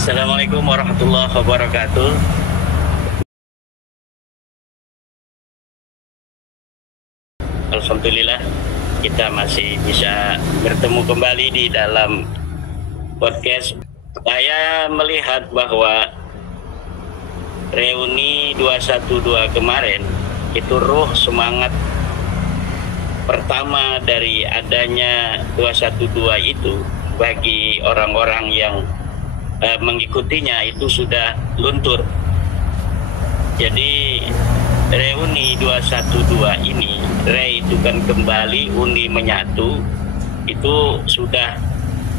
Assalamualaikum warahmatullahi wabarakatuh. Alhamdulillah kita masih bisa bertemu kembali di dalam podcast. Saya melihat bahwa reuni 212 kemarin itu ruh semangat pertama dari adanya 212 itu bagi orang-orang yang mengikutinya itu sudah luntur. Jadi reuni 212 ini, itu kan kembali, uni menyatu, itu sudah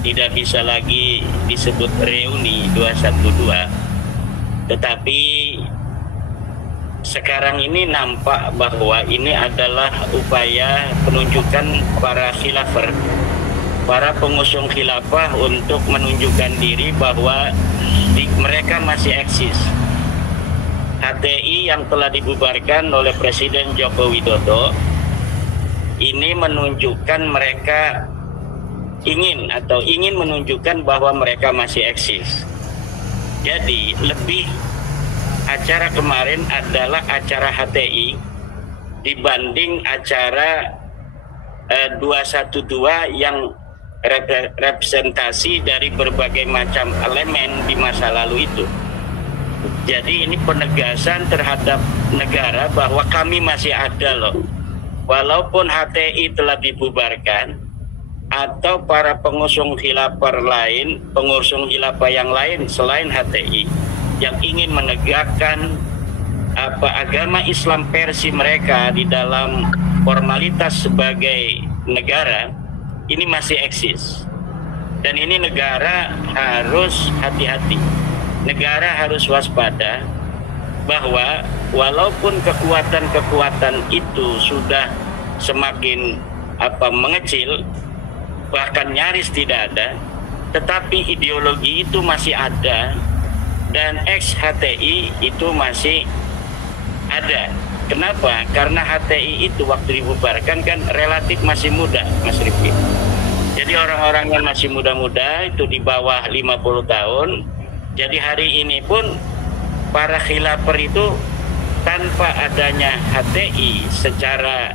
tidak bisa lagi disebut reuni 212. Tetapi sekarang ini nampak bahwa ini adalah upaya penunjukan para khilafah, para pengusung khilafah untuk menunjukkan diri bahwa mereka masih eksis. HTI yang telah dibubarkan oleh Presiden Joko Widodo ini menunjukkan mereka ingin menunjukkan bahwa mereka masih eksis. Jadi lebih acara kemarin adalah acara HTI dibanding acara 212 yang representasi dari berbagai macam elemen di masa lalu itu. Jadi ini penegasan terhadap negara bahwa kami masih ada loh. Walaupun HTI telah dibubarkan atau para pengusung khilafah yang lain selain HTI yang ingin menegakkan agama Islam versi mereka di dalam formalitas sebagai negara, ini masih eksis. Dan ini negara harus hati-hati. Negara harus waspada bahwa walaupun kekuatan-kekuatan itu sudah semakin mengecil, bahkan nyaris tidak ada, tetapi ideologi itu masih ada dan ex-HTI itu masih ada. Kenapa? Karena HTI itu waktu dibubarkan kan relatif masih muda, Mas Rifki. Jadi orang-orang yang masih muda-muda itu di bawah 50 tahun. Jadi hari ini pun para khilafah itu tanpa adanya HTI secara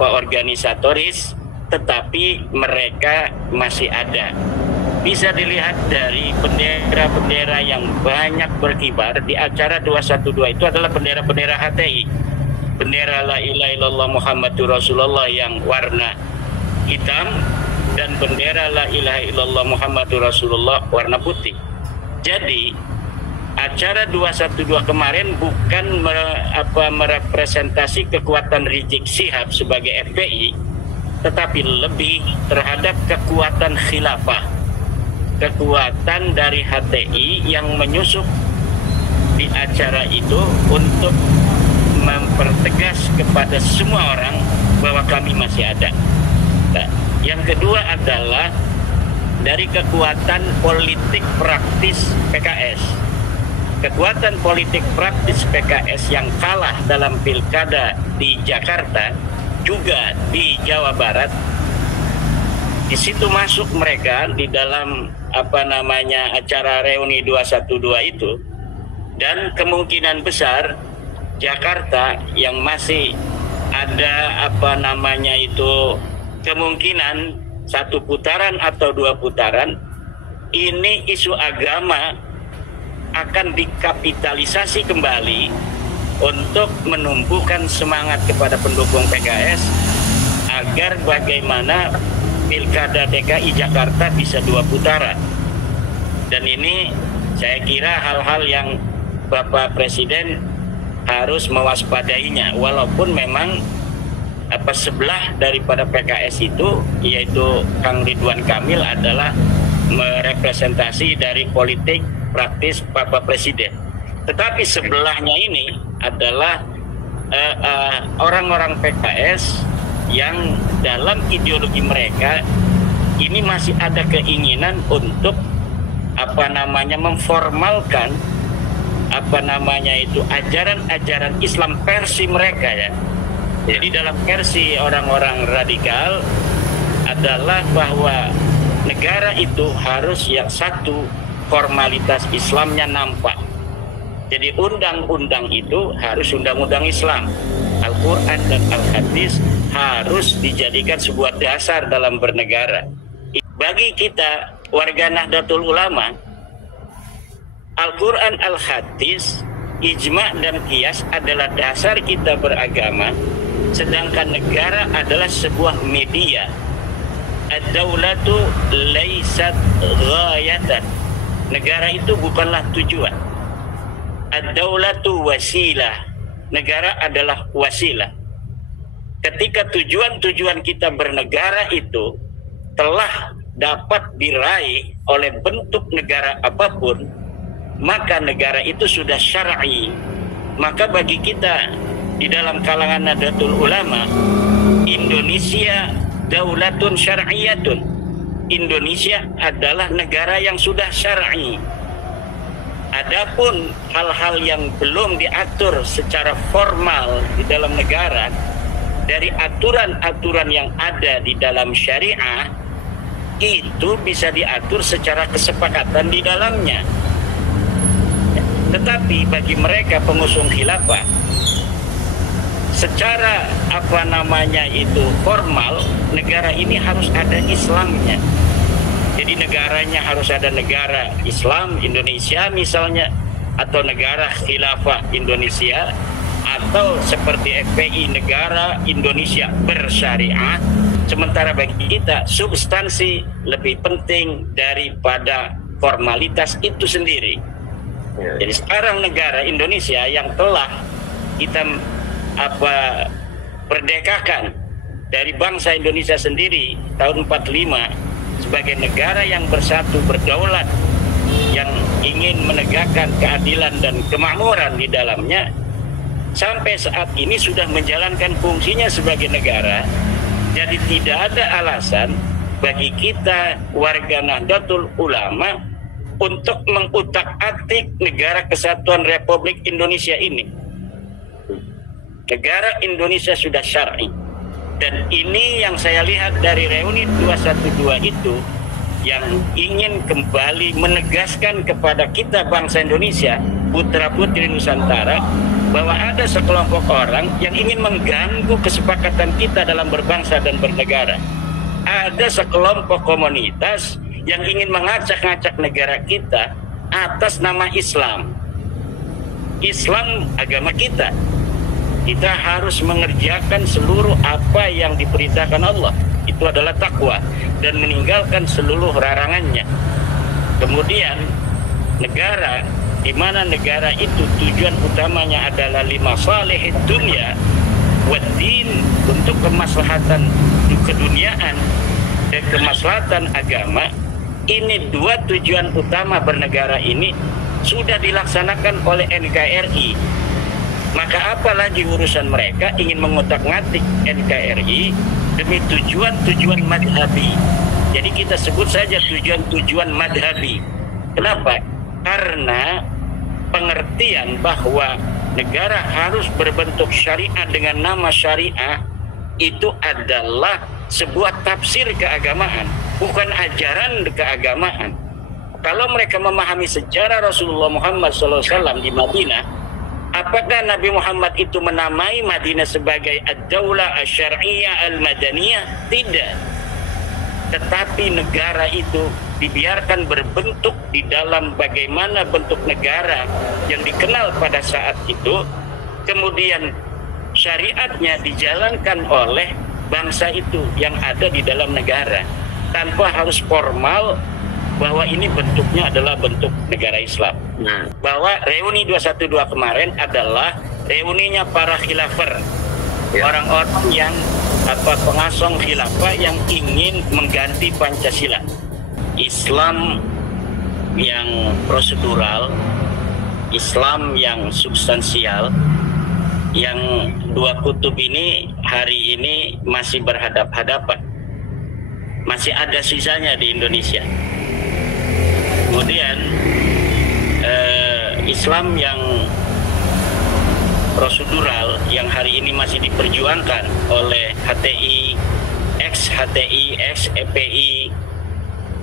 organisatoris, tetapi mereka masih ada. Bisa dilihat dari bendera-bendera yang banyak berkibar di acara 212 itu adalah bendera-bendera HTI. Bendera La ilaha illallah Muhammadur Rasulullah yang warna hitam dan bendera La ilaha illallah Muhammadur Rasulullah warna putih. Jadi acara 212 kemarin bukan merepresentasi kekuatan Rizik Syihab sebagai FPI, tetapi lebih terhadap kekuatan khilafah, kekuatan dari HTI yang menyusup di acara itu untuk mempertegas kepada semua orang bahwa kami masih ada. Nah, yang kedua adalah dari kekuatan politik praktis PKS. Kekuatan politik praktis PKS yang kalah dalam pilkada di Jakarta, juga di Jawa Barat, di situ masuk mereka di dalam acara reuni 212 itu. Dan kemungkinan besar Jakarta yang masih ada kemungkinan satu putaran atau dua putaran, ini isu agama akan dikapitalisasi kembali untuk menumbuhkan semangat kepada pendukung PKS agar bagaimana Pilkada DKI Jakarta bisa dua putaran. Dan ini saya kira hal-hal yang Bapak Presiden harus mewaspadainya, walaupun memang sebelah daripada PKS itu, yaitu Kang Ridwan Kamil, adalah merepresentasi dari politik praktis Bapak Presiden. Tetapi sebelahnya ini adalah orang-orang PKS yang dalam ideologi mereka ini masih ada keinginan untuk memformalkan ajaran-ajaran Islam versi mereka ya. Jadi dalam versi orang-orang radikal adalah bahwa negara itu harus yang satu formalitas Islamnya nampak. Jadi undang-undang itu harus undang-undang Islam. Al-Quran dan Al-Hadis harus dijadikan sebuah dasar dalam bernegara. Bagi kita warga Nahdlatul Ulama, Al-Quran, Al-Hadis, ijma dan qiyas adalah dasar kita beragama, sedangkan negara adalah sebuah media. Ad-daulatu laysat ghayatan. Negara itu bukanlah tujuan. Ad-daulatu wasilah. Negara adalah wasilah. Ketika tujuan-tujuan kita bernegara itu telah dapat diraih oleh bentuk negara apapun, maka negara itu sudah syar'i. Maka bagi kita di dalam kalangan Nahdlatul Ulama, Indonesia daulatun syar'iyatun. Indonesia adalah negara yang sudah syar'i. Adapun hal-hal yang belum diatur secara formal di dalam negara, dari aturan-aturan yang ada di dalam syariah, itu bisa diatur secara kesepakatan di dalamnya. Tetapi bagi mereka pengusung khilafah, secara formal, negara ini harus ada Islamnya. Jadi negaranya harus ada negara Islam Indonesia misalnya, atau negara khilafah Indonesia, atau seperti FPI negara Indonesia bersyariah. Sementara bagi kita substansi lebih penting daripada formalitas itu sendiri. Jadi sekarang negara Indonesia yang telah kita perdekakan dari bangsa Indonesia sendiri tahun 45 sebagai negara yang bersatu berdaulat, yang ingin menegakkan keadilan dan kemakmuran di dalamnya, sampai saat ini sudah menjalankan fungsinya sebagai negara. Jadi tidak ada alasan bagi kita warga Nahdlatul Ulama untuk mengutak-atik negara kesatuan Republik Indonesia ini. Negara Indonesia sudah syar'i. Dan ini yang saya lihat dari reuni 212 itu, yang ingin kembali menegaskan kepada kita bangsa Indonesia, putra-putri Nusantara, bahwa ada sekelompok orang yang ingin mengganggu kesepakatan kita dalam berbangsa dan bernegara. Ada sekelompok komunitas yang ingin mengacak-ngacak negara kita atas nama Islam. Islam agama kita. Kita harus mengerjakan seluruh apa yang diperintahkan Allah. Itu adalah takwa, dan meninggalkan seluruh larangannya. Kemudian negara, di mana negara itu tujuan utamanya adalah limasalihid dunya waddin, untuk kemaslahatan keduniaan dan kemaslahatan agama. Ini dua tujuan utama bernegara ini sudah dilaksanakan oleh NKRI. Maka apalagi urusan mereka ingin mengotak-ngatik NKRI demi tujuan-tujuan madhabi. Jadi kita sebut saja tujuan-tujuan madhabi. Kenapa? Karena pengertian bahwa negara harus berbentuk syariah dengan nama syariah itu adalah sebuah tafsir keagamaan, bukan ajaran keagamaan. Kalau mereka memahami sejarah Rasulullah Muhammad SAW di Madinah, apakah Nabi Muhammad itu menamai Madinah sebagai ad-daulah asy-syar'iyyah al-madaniyah? Tidak. Tetapi negara itu dibiarkan berbentuk di dalam bagaimana bentuk negara yang dikenal pada saat itu. Kemudian syariatnya dijalankan oleh bangsa itu yang ada di dalam negara, tanpa harus formal bahwa ini bentuknya adalah bentuk negara Islam. Bahwa reuni 212 kemarin adalah reuninya para khilafah, orang-orang yang pengasong khilafah yang ingin mengganti Pancasila. Islam yang prosedural, Islam yang substansial, yang dua kutub ini hari ini masih berhadap-hadapan, masih ada sisanya di Indonesia. Kemudian Islam yang prosedural yang hari ini masih diperjuangkan oleh HTI, ex-HTI, ex-EPI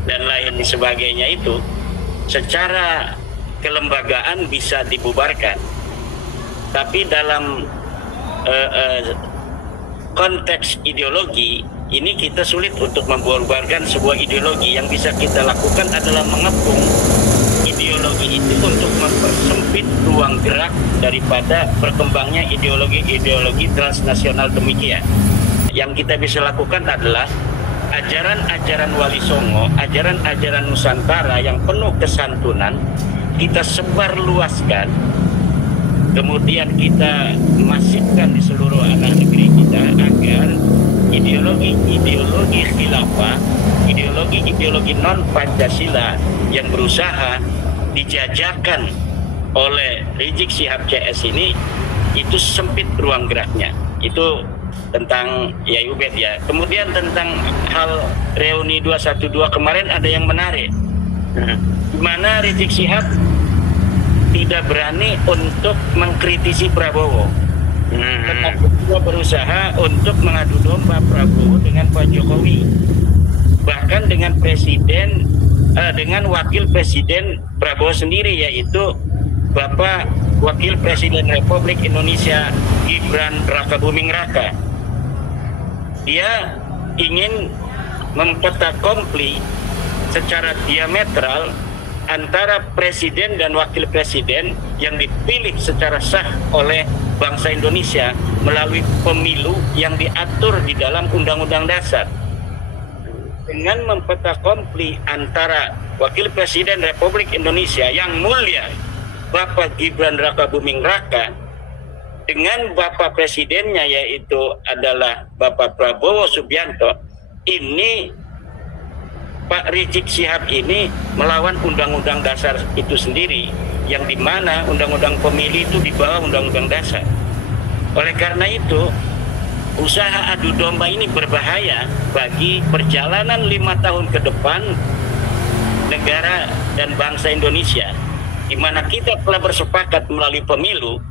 dan lain sebagainya, itu secara kelembagaan bisa dibubarkan, tapi dalam konteks ideologi ini kita sulit untuk membubarkan sebuah ideologi. Yang bisa kita lakukan adalah mengepung ideologi itu untuk mempersempit ruang gerak daripada berkembangnya ideologi transnasional demikian. Yang kita bisa lakukan adalah ajaran-ajaran Wali Songo, ajaran-ajaran Nusantara yang penuh kesantunan, kita sebarluaskan, kemudian kita masifkan di seluruh anak negeri kita agar ideologi khilafah, ideologi non Pancasila yang berusaha dijajakan oleh Rizik Syihab CS ini itu sempit ruang geraknya. Itu tentang Yai Ubed ya. Kemudian tentang hal reuni 212 kemarin ada yang menarik, di mana Rizik Syihab tidak berani untuk mengkritisi Prabowo, tetapi dia berusaha untuk mengadu domba Prabowo dengan Pak Jokowi, bahkan dengan dengan wakil presiden Prabowo sendiri, yaitu Bapak Wakil Presiden Republik Indonesia Gibran Rakabuming Raka. Dia ingin mempetakompli secara diametral antara presiden dan wakil presiden yang dipilih secara sah oleh bangsa Indonesia melalui pemilu yang diatur di dalam Undang-Undang Dasar. Dengan mempetakompli antara wakil presiden Republik Indonesia yang mulia Bapak Gibran Rakabuming Raka dengan Bapak Presidennya, yaitu adalah Bapak Prabowo Subianto, ini Pak Rizik Syihab ini melawan Undang-Undang Dasar itu sendiri, yang dimana Undang-Undang Pemilu itu di bawah Undang-Undang Dasar. Oleh karena itu, usaha adu domba ini berbahaya bagi perjalanan 5 tahun ke depan negara dan bangsa Indonesia, di mana kita telah bersepakat melalui pemilu.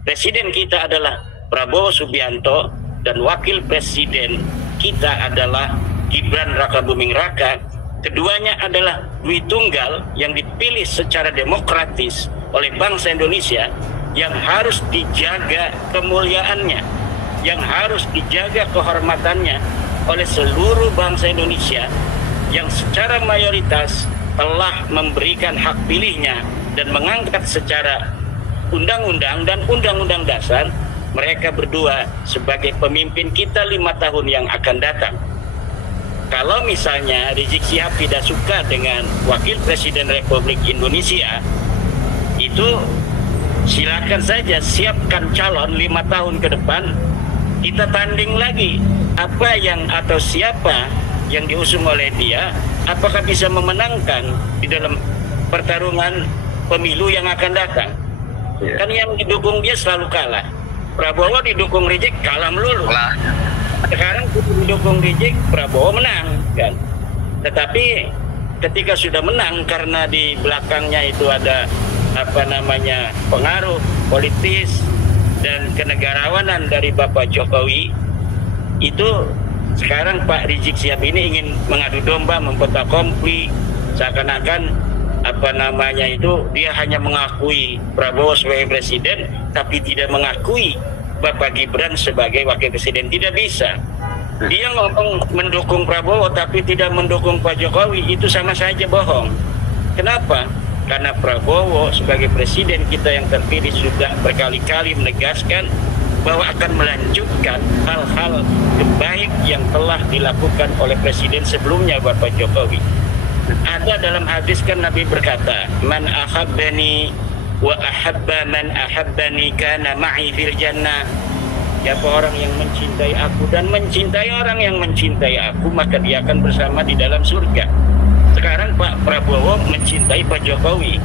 Presiden kita adalah Prabowo Subianto dan wakil presiden kita adalah Gibran Rakabuming Raka. Keduanya adalah Dwi Tunggal yang dipilih secara demokratis oleh bangsa Indonesia, yang harus dijaga kemuliaannya, yang harus dijaga kehormatannya oleh seluruh bangsa Indonesia yang secara mayoritas telah memberikan hak pilihnya dan mengangkat secara undang-undang dan undang-undang dasar mereka berdua sebagai pemimpin kita 5 tahun yang akan datang. Kalau misalnya Rizik Syihab tidak suka dengan Wakil Presiden Republik Indonesia, itu silakan saja siapkan calon 5 tahun ke depan, kita tanding lagi apa yang atau siapa yang diusung oleh dia, apakah bisa memenangkan di dalam pertarungan pemilu yang akan datang. Kan yang didukung dia selalu kalah. Prabowo didukung Rizik kalah melulu. Sekarang didukung Rizik, Prabowo menang kan. Tetapi ketika sudah menang, karena di belakangnya itu ada pengaruh politis dan kenegarawanan dari Bapak Jokowi, itu sekarang Pak Rizik Syihab ini ingin mengadu domba, mempetakompli, seakan-akan dia hanya mengakui Prabowo sebagai presiden tapi tidak mengakui Bapak Gibran sebagai wakil presiden. Tidak bisa. Dia ngomong mendukung Prabowo tapi tidak mendukung Pak Jokowi, itu sama saja bohong. Kenapa? Karena Prabowo sebagai presiden kita yang terpilih sudah berkali-kali menegaskan bahwa akan melanjutkan hal-hal baik yang telah dilakukan oleh presiden sebelumnya Bapak Jokowi. Ada dalam hadis kan Nabi berkata, "Man ahabbani wa ahabba man ahabbani kana ma'i fil jannah." Siapa orang yang mencintai aku dan mencintai orang yang mencintai aku, maka dia akan bersama di dalam surga. Sekarang Pak Prabowo mencintai Pak Jokowi.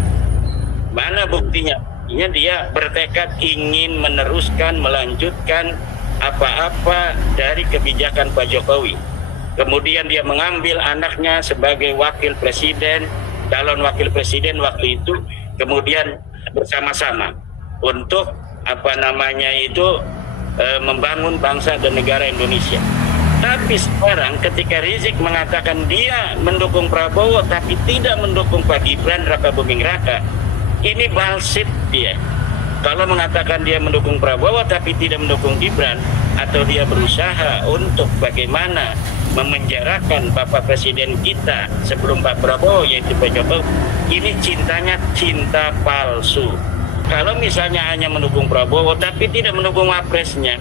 Mana buktinya? Buktinya dia bertekad ingin meneruskan, melanjutkan apa-apa dari kebijakan Pak Jokowi. Kemudian dia mengambil anaknya sebagai wakil presiden, calon wakil presiden waktu itu, kemudian bersama-sama untuk membangun bangsa dan negara Indonesia. Tapi sekarang ketika Rizik mengatakan dia mendukung Prabowo tapi tidak mendukung Pak Gibran Raka Buming Raka, ini balsit dia. Kalau mengatakan dia mendukung Prabowo tapi tidak mendukung Gibran, atau dia berusaha untuk bagaimana memenjarakan Bapak Presiden kita sebelum Pak Prabowo, yaitu Pak Jokowi, ini cintanya cinta palsu. Kalau misalnya hanya mendukung Prabowo tapi tidak mendukung wapresnya,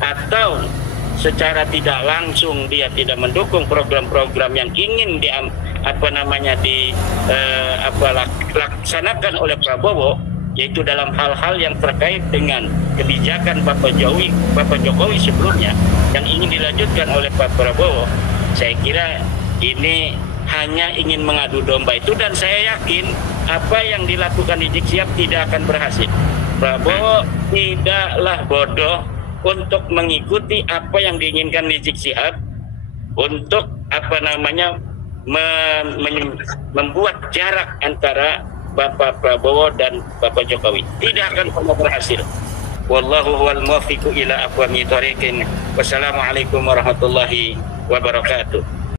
atau secara tidak langsung dia tidak mendukung program-program yang ingin dilaksanakan oleh Prabowo, yaitu dalam hal-hal yang terkait dengan kebijakan Bapak Jokowi sebelumnya yang ingin dilanjutkan oleh Pak Prabowo, saya kira ini hanya ingin mengadu domba itu, dan saya yakin apa yang dilakukan Rizik Syihab tidak akan berhasil. Prabowo tidaklah bodoh untuk mengikuti apa yang diinginkan Rizik Syihab untuk membuat jarak antara Bapak Prabowo dan Bapak Jokowi. Tidak akan pernah berhasil. Wallahu huwal muwaffiqu ila aqwamit thoriqin. Wassalamualaikum warahmatullahi wabarakatuh.